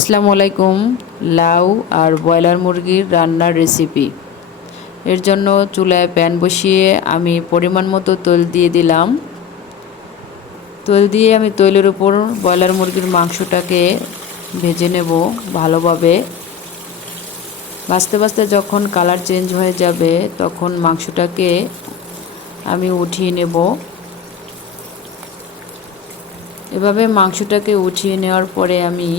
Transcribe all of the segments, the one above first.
আসসালামু আলাইকুম। লাউ আর ব্রয়লার মুরগির রান্নার রেসিপি এর জন্য চুলায় প্যান বসিয়ে আমি পরিমাণ মতো তেল দিয়ে দিলাম। তেল দিয়ে আমি তৈলের উপর ব্রয়লার মুরগির মাংসটাকে ভেজে নেব ভালোভাবে। বাঁচতে বাঁচতে যখন কালার চেঞ্জ হয়ে যাবে তখন মাংসটাকে আমি উঠিয়ে নেব। এভাবে মাংসটাকে উঠিয়ে নেওয়ার পরে আমি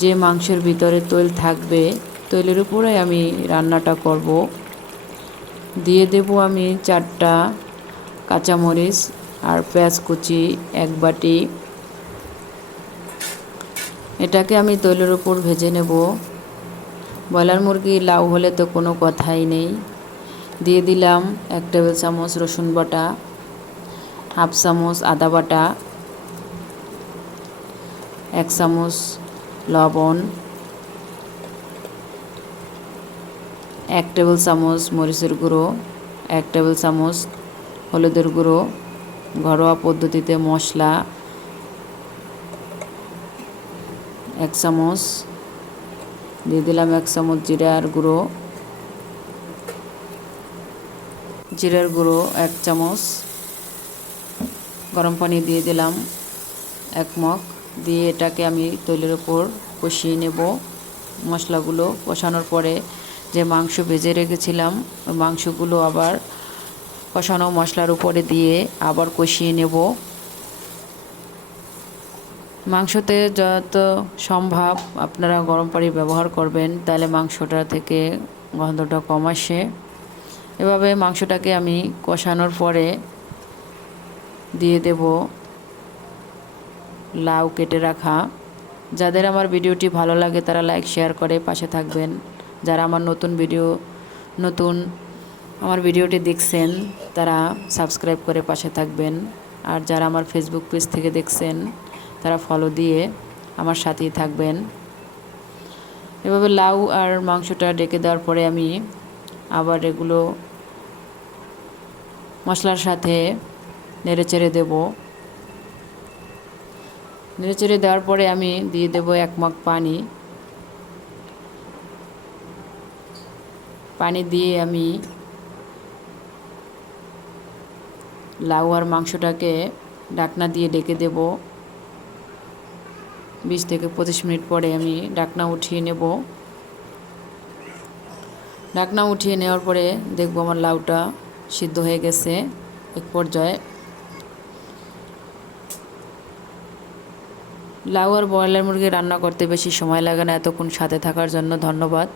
যে মাংসের ভিতরে তৈল থাকবে, তৈলের উপরে আমি রান্নাটা করব। দিয়ে দেব আমি চারটা কাঁচামরিচ আর পেঁয়াজ কুচি এক বাটি। এটাকে আমি তৈলের উপর ভেজে নেব। ব্রয়লার মুরগি লাউ হলে তো কোনো কথাই নেই। দিয়ে দিলাম এক টেবিল চামচ রসুন বাটা, হাফ চামচ আদা বাটা, এক চামচ লবণ, এক টেবিল চামচ মরিচের গুঁড়ো, এক টেবিল চামচ হলুদের গুঁড়ো, ঘরোয়া পদ্ধতিতে মশলা, এক চামচ, দিয়ে দিলাম এক চামচ জিরার গুঁড়ো। জিরার গুঁড়ো এক চামচ, গরম পানি দিয়ে দিলাম এক মগ। দিয়ে এটাকে আমি তৈলের ওপর কষিয়ে নেব। মশলাগুলো কষানোর পরে যে মাংস ভেজে রেখেছিলাম মাংসগুলো আবার কষানো মশলার উপরে দিয়ে আবার কষিয়ে নেব। মাংসতে যত সম্ভব আপনারা গরম পানি ব্যবহার করবেন, তাহলে মাংসটা থেকে গন্ধটা কম আসে। এভাবে মাংসটাকে আমি কষানোর পরে দিয়ে দেব। লাউ কেটে রাখা। যাদের আমার ভিডিওটি ভালো লাগে তারা লাইক শেয়ার করে পাশে থাকবেন। যারা আমার নতুন ভিডিও, নতুন আমার ভিডিওটি দেখছেন, তারা সাবস্ক্রাইব করে পাশে থাকবেন। আর যারা আমার ফেসবুক পেজ থেকে দেখছেন, তারা ফলো দিয়ে আমার সাথেই থাকবেন। এভাবে লাউ আর মাংসটা ডেকে দেওয়ার পরে আমি আবার এগুলো মশলার সাথে নেড়ে চেড়ে দেবো। নেড়ে দেওয়ার পরে আমি দিয়ে দেব এক মগ পানি। পানি দিয়ে আমি লাউ আর মাংসটাকে ডাকনা দিয়ে ডেকে দেব। বিশ থেকে পঁচিশ মিনিট পরে আমি ডাকনা উঠিয়ে নেব। ডাকনা উঠিয়ে নেওয়ার পরে দেখব আমার লাউটা সিদ্ধ হয়ে গেছে। এক পর্যায়ে লাউ আর ব্রয়লার মুরগি রান্না করতে বেশি সময় লাগে না, এতক্ষণ সাথে থাকার জন্য ধন্যবাদ।